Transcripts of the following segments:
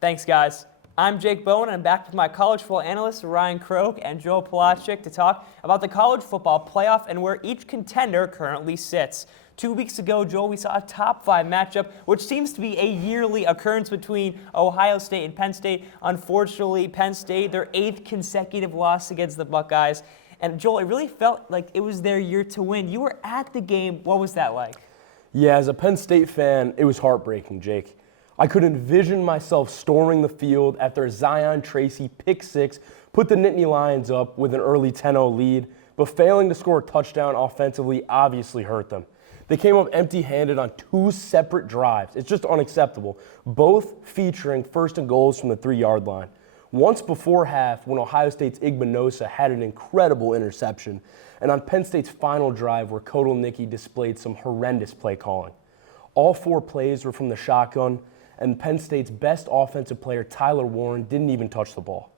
Thanks, guys. I'm Jake Bowen, and I'm back with my college football analysts Ryan Krook and Joel Palachik to talk about the college football playoff and where each contender currently sits. 2 weeks ago, Joel, we saw a top 5 matchup, which seems to be a yearly occurrence between Ohio State and Penn State. Unfortunately, Penn State, their 8th consecutive loss against the Buckeyes. And Joel, it really felt like it was their year to win. You were at the game. What was that like? Yeah, as a Penn State fan, it was heartbreaking, Jake. I could envision myself storming the field after Zion Tracy pick 6 put the Nittany Lions up with an early 10-0 lead, but failing to score a touchdown offensively obviously hurt them. They came up empty-handed on 2 separate drives. It's just unacceptable, both featuring first and goals from the 3-yard line. Once before half, when Ohio State's Igbinosa had an incredible interception, and on Penn State's final drive where Kotelnicki displayed some horrendous play calling. All 4 plays were from the shotgun, and Penn State's best offensive player, Tyler Warren, didn't even touch the ball.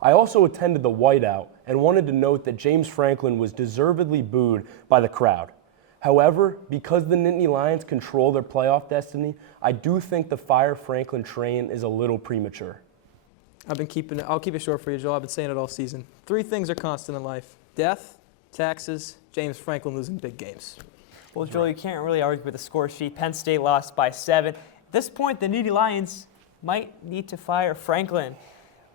I also attended the whiteout and wanted to note that James Franklin was deservedly booed by the crowd. However, because the Nittany Lions control their playoff destiny, I do think the Fire Franklin train is a little premature. I'll keep it short for you, Joel. I've been saying it all season. 3 things are constant in life: death, taxes, James Franklin losing big games. Well, Joel, you can't really argue with the score sheet. Penn State lost by 7. At this point, the Nittany Lions might need to fire Franklin.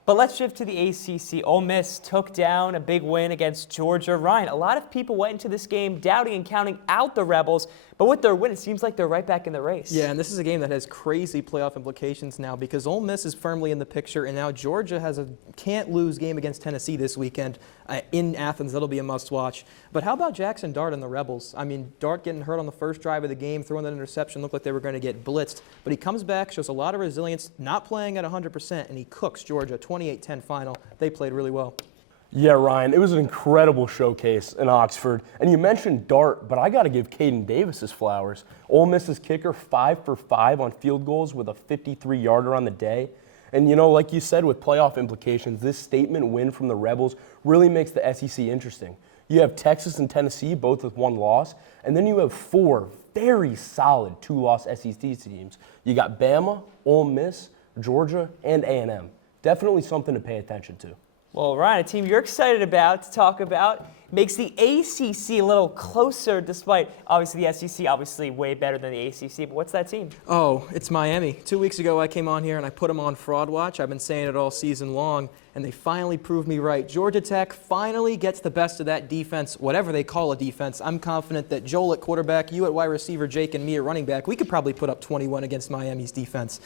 But let's shift to the ACC. Ole Miss took down a big win against Georgia. Ryan, a lot of people went into this game doubting and counting out the Rebels, but with their win, it seems like they're right back in the race. Yeah, and this is a game that has crazy playoff implications now because Ole Miss is firmly in the picture, and now Georgia has a can't-lose game against Tennessee this weekend in Athens. That'll be a must-watch. But how about Jackson Dart and the Rebels? I mean, Dart getting hurt on the first drive of the game, throwing that interception, looked like they were going to get blitzed. But he comes back, shows a lot of resilience, not playing at 100%, and he cooks Georgia, 28-10 final. They played really well. Yeah, Ryan, it was an incredible showcase in Oxford. And you mentioned Dart, but I got to give Caden Davis his flowers. Ole Miss's kicker, 5 for 5 on field goals with a 53-yarder on the day. And, you know, like you said, with playoff implications, this statement win from the Rebels really makes the SEC interesting. You have Texas and Tennessee, both with 1 loss, and then you have 4 very solid 2-loss SEC teams. You got Bama, Ole Miss, Georgia, and A&M. Definitely something to pay attention to. Well, Ryan, a team you're excited about to talk about makes the ACC a little closer despite, obviously, the SEC obviously way better than the ACC. But what's that team? Oh, it's Miami. 2 weeks ago, I came on here and I put them on Fraud Watch. I've been saying it all season long, and they finally proved me right. Georgia Tech finally gets the best of that defense, whatever they call a defense. I'm confident that Joel at quarterback, you at wide receiver, Jake, and me at running back, we could probably put up 21 against Miami's defense.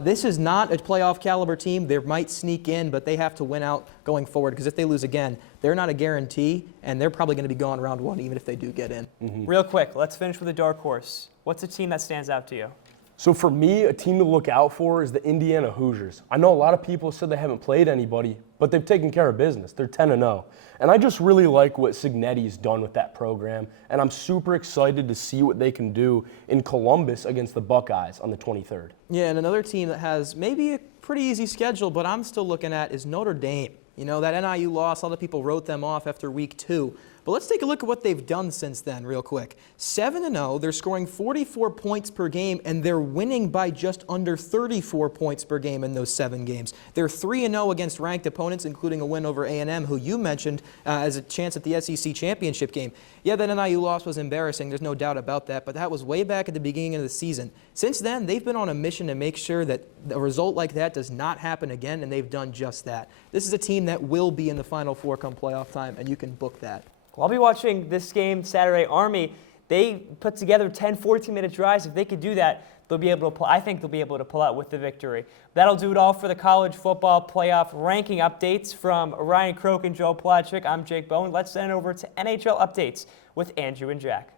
This is not a playoff caliber team. They might sneak in, but they have to win out going forward because if they lose again, they're not a guarantee, and they're probably going to be gone round 1 even if they do get in. Real quick, let's finish with a dark horse. What's a team that stands out to you? So for me, a team to look out for is the Indiana Hoosiers. I know a lot of people said they haven't played anybody, but they've taken care of business. They're 10-0. And I just really like what Cignetti's done with that program, and I'm super excited to see what they can do in Columbus against the Buckeyes on the 23rd. Yeah, and another team that has maybe a pretty easy schedule, but I'm still looking at is Notre Dame. You know, that NIU loss, a lot of people wrote them off after week 2. But let's take a look at what they've done since then real quick. 7-0, they're scoring 44 points per game, and they're winning by just under 34 points per game in those 7 games. They're 3-0 against ranked opponents, including a win over A&M, who you mentioned as a chance at the SEC championship game. Yeah, that NIU loss was embarrassing, there's no doubt about that, but that was way back at the beginning of the season. Since then, they've been on a mission to make sure that a result like that does not happen again, and they've done just that. This is a team that will be in the Final Four come playoff time, and you can book that. Well, I'll be watching this game Saturday. Army, they put together 10, 14-minute drives. If they could do that, they'll be able to pull. I think they'll be able to pull out with the victory. That'll do it all for the college football playoff ranking updates from Ryan Krook and Joel Palachik. I'm Jake Bowen. Let's send it over to NHL updates with Andrew and Jack.